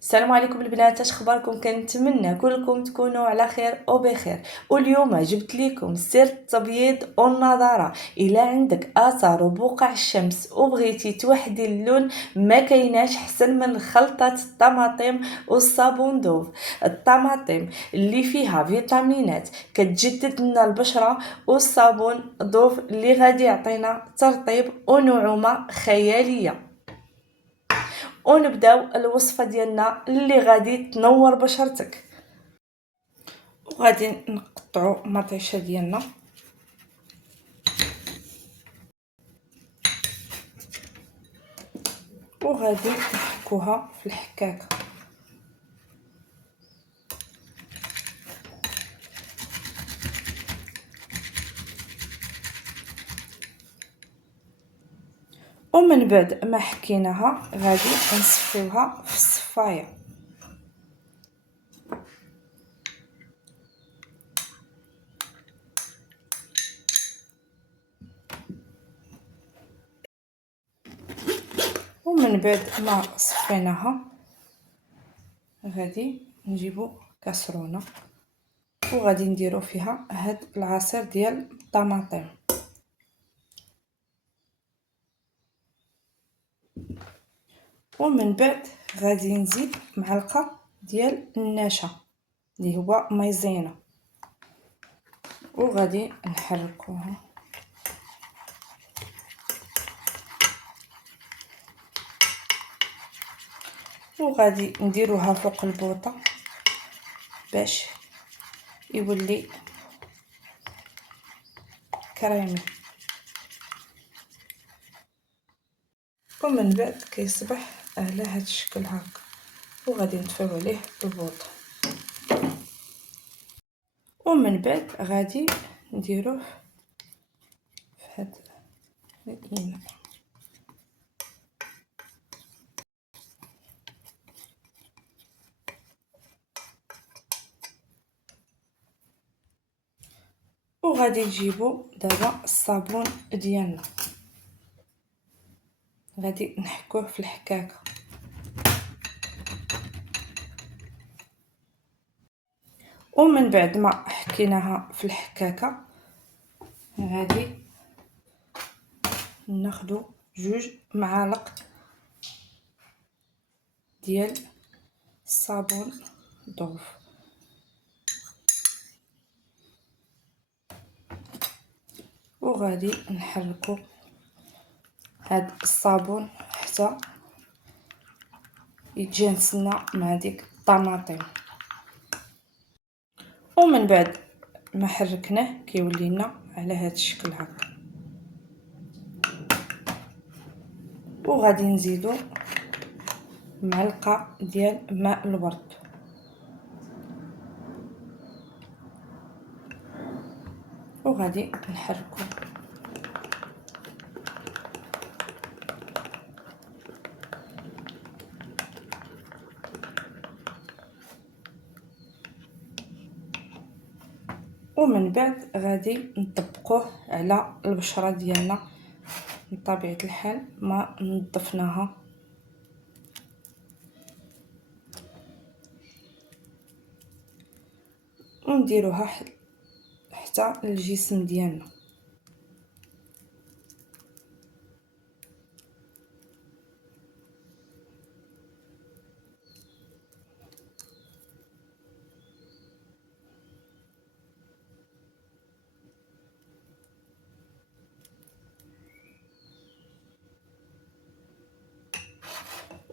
السلام عليكم البنات، اش اخباركم؟ كنتمنى كلكم تكونوا على خير وبخير. واليوم جبت لكم سر التبييض والنضاره. الا عندك اثار وبقع الشمس وبغيتي توحدي اللون، ما كايناش احسن من خلطه الطماطم والصابون دوف. الطماطم اللي فيها فيتامينات كتجدد لنا البشره، والصابون دوف اللي غادي يعطينا ترطيب ونعومه خياليه. ونبداو الوصفه ديالنا اللي غادي تنور بشرتك. وغادي نقطعوا مطيشه ديالنا وغادي نحكوها في الحكاكه. ومن بعد ما حكيناها غادي نصفيوها في الصفايه. ومن بعد ما صفيناها غادي نجيبو كاسرونه وغادي نديرو فيها هاد العصير ديال الطماطم. ومن بعد غادي نزيد معلقه ديال النشا اللي هو مايزينا وغادي نحركوها. وغادي نديروها فوق البوطه باش يولي كريمي. ومن بعد كيصبح على هذا الشكل هكا وغادي نطفيو عليه البوطه. ومن بعد غادي نديروه في هذا الاناء. وغادي نجيبو دابا الصابون ديالنا، غادي نحكوه في الحكاكه. ومن بعد ما حكيناها في الحكاكه غادي ناخدو 2 معالق ديال الصابون دوف وغادي نحركو هاد الصابون حتى يتجانسنا مع ديك الطماطم. ومن بعد ما حركناه كيولي لنا على هاد الشكل هكا. وغادي نزيدو معلقه ديال ماء الورد وغادي نحركو. ومن بعد غادي نطبقوه على البشره ديالنا بطبيعه الحال ما نظفناها. ونديروها حتى الجسم ديالنا.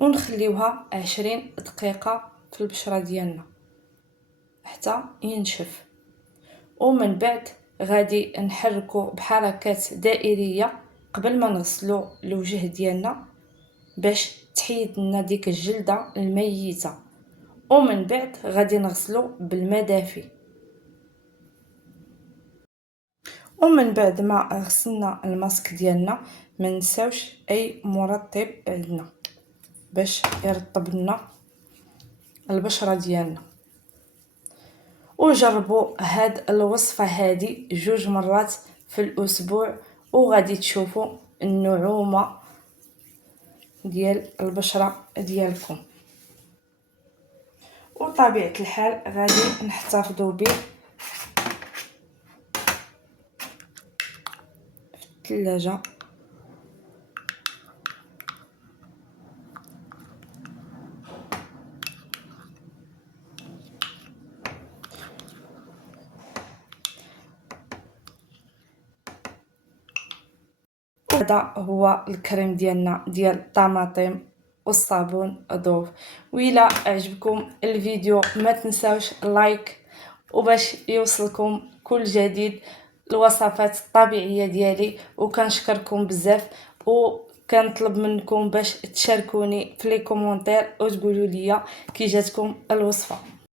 ونخليوها 20 دقيقه في البشره ديالنا حتى ينشف. ومن بعد غادي نحركو بحركات دائريه قبل ما نغسلو الوجه ديالنا باش تحيد لنا ديك الجلده الميته. ومن بعد غادي نغسلو بالماء دافي. ومن بعد ما غسلنا الماسك ديالنا ما نساوش اي مرطب عندنا باش يرطب لنا البشره ديالنا. وجربوا هاد الوصفه هادي 2 مرات في الاسبوع وغادي تشوفوا النعومه ديال البشره ديالكم. وبطبيعة الحال غادي نحتفظوا به في الثلاجة. وهذا هو الكريم ديالنا ديال الطماطم والصابون ضوف. وإلا عجبكم الفيديو ما تنساوش لايك، وباش يوصلكم كل جديد الوصفات الطبيعيه ديالي. وكنشكركم بزاف، وكنطلب منكم باش تشاركوني في لي كومونتير وتقولوا لي كي جاتكم الوصفه.